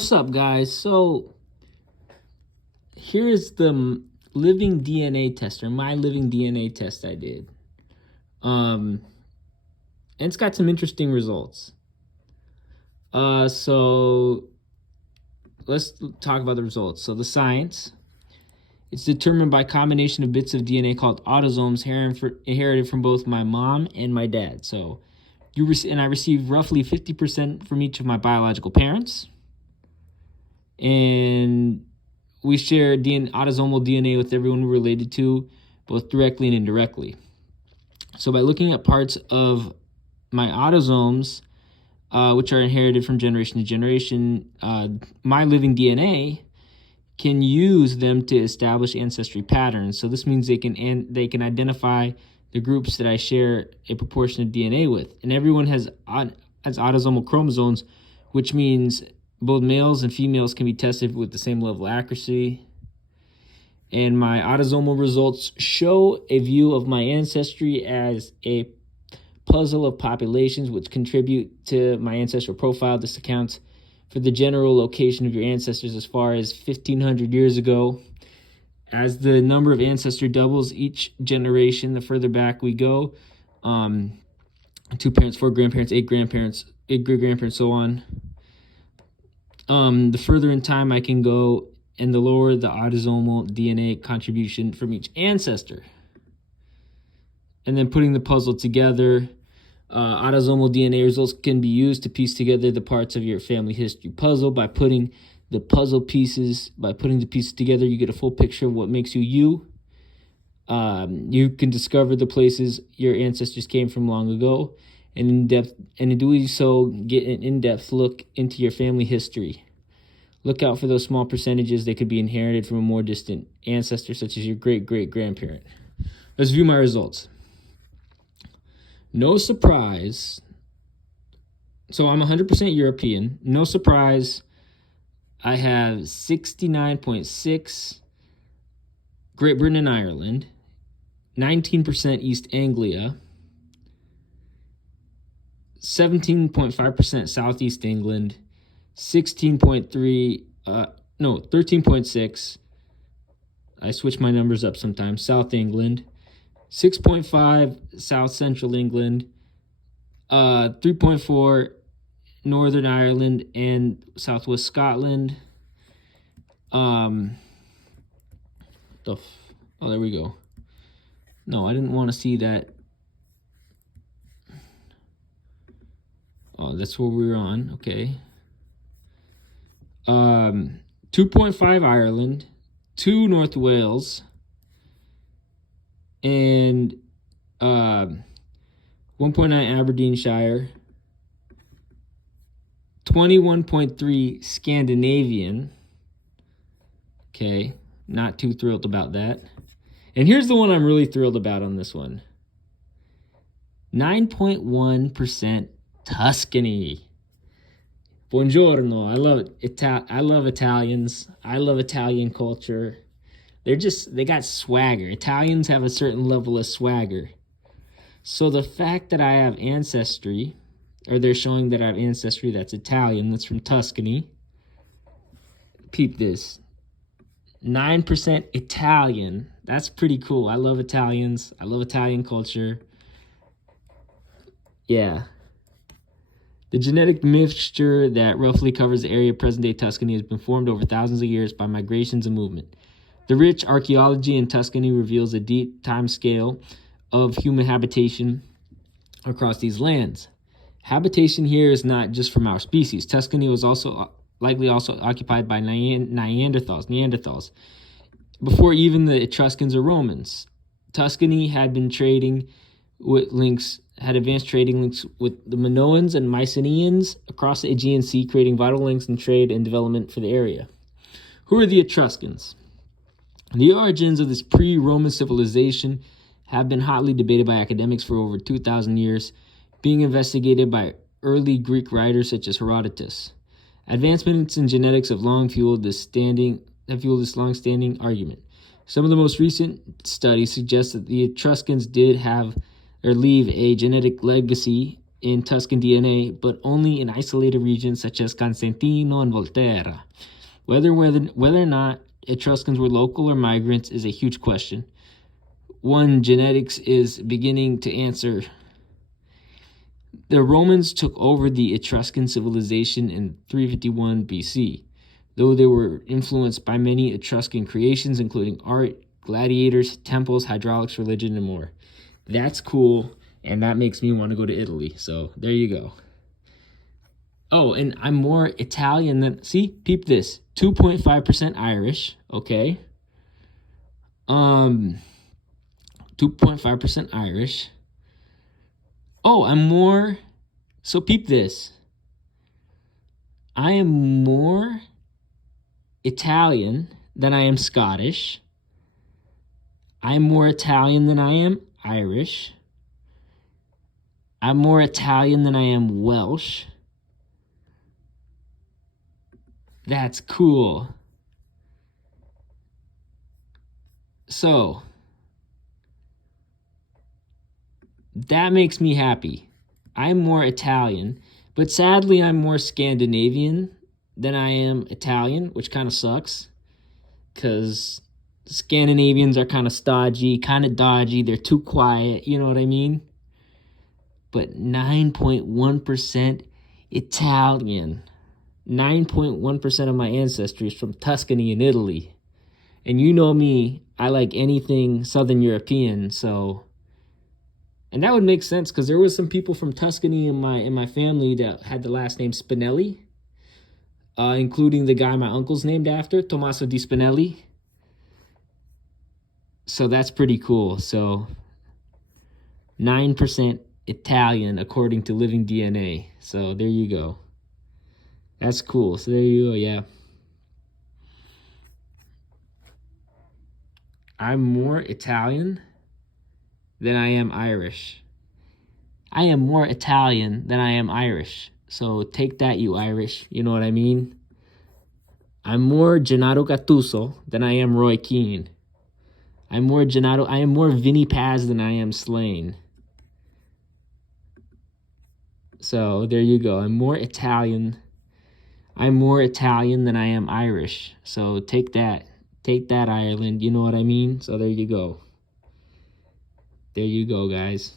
What's up, guys? So here's the living DNA test, or my living DNA test I did. And it's got some interesting results. So let's talk about the results. So the science, it's determined by a combination of bits of DNA called autosomes inherited from both my mom and my dad. So I received roughly 50% from each of my biological parents. And we share autosomal DNA with everyone we're related to, both directly and indirectly. So by looking at parts of my autosomes, which are inherited from generation to generation, my living DNA can use them to establish ancestry patterns. So this means they can identify the groups that I share a proportion of DNA with. And everyone has autosomal chromosomes, which means both males and females can be tested with the same level of accuracy. And my autosomal results show a view of my ancestry as a puzzle of populations which contribute to my ancestral profile. This accounts for the general location of your ancestors as far as 1,500 years ago. As the number of ancestry doubles each generation, the further back we go, 2 parents, 4 grandparents, 8 grandparents, 8 great-grandparents, so on. The further in time I can go, and the lower the autosomal DNA contribution from each ancestor. And then putting the puzzle together, autosomal DNA results can be used to piece together the parts of your family history puzzle. By putting the pieces together, you get a full picture of what makes you you. You can discover the places your ancestors came from long ago, and in doing so, get an in-depth look into your family history. Look out for those small percentages that could be inherited from a more distant ancestor, such as your great-great-grandparent. Let's view my results. No surprise. So I'm 100% European. No surprise. I have 69.6 Great Britain and Ireland, 19% East Anglia, 17.5% Southeast England, 13.6, I switch my numbers up sometimes, South England, 6.5 South Central England, 3.4 Northern Ireland and Southwest Scotland. There we go. No, I didn't want to see that. Oh, that's what we were on. Okay. 2.5 Ireland, 2 North Wales, and 1.9 Aberdeenshire, 21.3 Scandinavian. Okay, not too thrilled about that. And here's the one I'm really thrilled about on this one. 9.1% Tuscany. Buongiorno. I love it. I love Italians. I love Italian culture. They got swagger. Italians have a certain level of swagger. So the fact that I have ancestry, or they're showing that I have ancestry that's Italian, that's from Tuscany. Peep this. 9% Italian. That's pretty cool. I love Italians. I love Italian culture. Yeah. The genetic mixture that roughly covers the area of present-day Tuscany has been formed over thousands of years by migrations and movement. The rich archaeology in Tuscany reveals a deep time scale of human habitation across these lands. Habitation here is not just from our species. Tuscany was likely occupied by Neanderthals. Before even the Etruscans or Romans, Tuscany had advanced trading links with the Minoans and Mycenaeans across the Aegean Sea, creating vital links in trade and development for the area. Who are the Etruscans? The origins of this pre-Roman civilization have been hotly debated by academics for over 2,000 years, being investigated by early Greek writers such as Herodotus. Advancements in genetics have fueled this long-standing argument. Some of the most recent studies suggest that the Etruscans did leave a genetic legacy in Tuscan DNA, but only in isolated regions such as Casentino and Volterra. Whether or not Etruscans were local or migrants is a huge question. One genetics is beginning to answer. The Romans took over the Etruscan civilization in 351 BC, though they were influenced by many Etruscan creations, including art, gladiators, temples, hydraulics, religion, and more. That's cool, and that makes me want to go to Italy. So there you go. Oh, and I'm more Italian than, see, peep this, 2.5% Irish, okay? 2.5% Irish. Oh, I'm more, so peep this. I am more Italian than I am Scottish. I'm more Italian than I am Irish. I'm more Italian than I am Welsh. That's cool. So, that makes me happy. I'm more Italian, but sadly I'm more Scandinavian than I am Italian, which kind of sucks, because Scandinavians are kind of stodgy, kind of dodgy, they're too quiet, you know what I mean? But 9.1% Italian. 9.1% of my ancestry is from Tuscany in Italy. And you know me, I like anything Southern European, so... And that would make sense, because there was some people from Tuscany in my family that had the last name Spinelli, including the guy my uncle's named after, Tommaso di Spinelli. So that's pretty cool. So 9% Italian according to Living DNA. So there you go. That's cool. So there you go, yeah. I'm more Italian than I am Irish. I am more Italian than I am Irish. So take that, you Irish. You know what I mean? I'm more Gennaro Gattuso than I am Roy Keane. I am more Vinny Paz than I am Slane. So there you go. I'm more Italian than I am Irish. So take that. Take that, Ireland. You know what I mean? So there you go. There you go, guys.